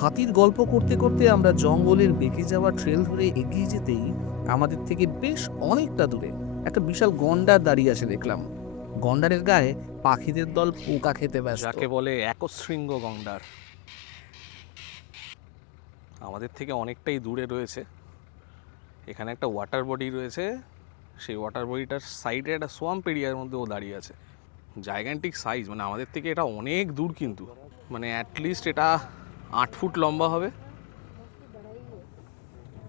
হাতির গল্প করতে করতে আমরা জঙ্গলের বেঁকে যাওয়া ট্রেল ধরে এগিয়ে যেতেই আমাদের থেকে বেশ অনেকটা দূরে একটা বিশাল গন্ডার দাঁড়িয়ে আছে দেখলাম। গন্ডারের গায়ে পাখিদের দল পোকা খেতে ব্যস্ত। যাকে বলে একশৃঙ্গ গন্ডার, আমাদের থেকে অনেকটাই দূরে রয়েছে। এখানে একটা ওয়াটার বডি রয়েছে, সেই ওয়াটার বডিটার সাইডে একটা সোয়াম্প এরিয়ার মধ্যে ও দাঁড়িয়ে আছে। জাইগ্যান্টিক সাইজ, মানে আমাদের থেকে এটা অনেক দূর, কিন্তু মানে অ্যাটলিস্ট এটা 8 ফুট লম্বা হবে।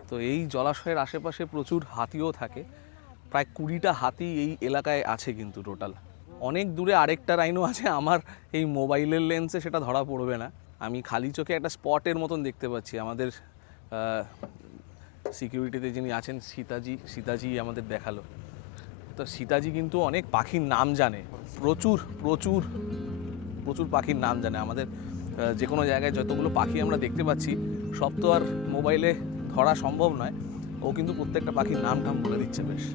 তো এই জলাশয়ের আশেপাশে প্রচুর হাতিও থাকে, প্রায় 20টা হাতি এই এলাকায় আছে কিন্তু টোটাল। অনেক দূরে আরেকটা রাইনো আছে, আমার এই মোবাইলের লেন্সে সেটা ধরা পড়বে না। আমি খালি চোখে একটা স্পটের মতন দেখতে পাচ্ছি। আমাদের সিকিউরিটিতে যিনি আছেন সীতাজি আমাদের দেখালো। তো সীতাজি কিন্তু অনেক পাখির নাম জানে, প্রচুর প্রচুর প্রচুর পাখির নাম জানে। আমাদের যে কোনো জায়গায় যতগুলো পাখি আমরা দেখতে পাচ্ছি সব তো আর মোবাইলে ধরা সম্ভব নয়, ও কিন্তু প্রত্যেকটা পাখির নাম টাম বলে দিচ্ছে বেশ।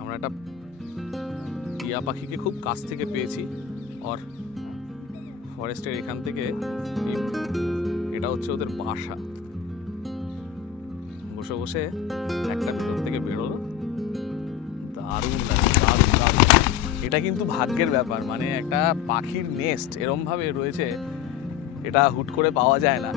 আমরা একটা টিয়া পাখিকে খুব কাছ থেকে পেয়েছি, আর ফরেস্টের এখান থেকে এটা হচ্ছে ওদের বাসা। বসে বসে একটা ভিতর থেকে বেরোলো, দারুণ লাগে, দারুণ দারুণ। এটা কিন্তু ভাগ্যের ব্যাপার, মানে একটা পাখির নেস্ট এরমভাবে রয়েছে, এটা হুট করে পাওয়া যায় না।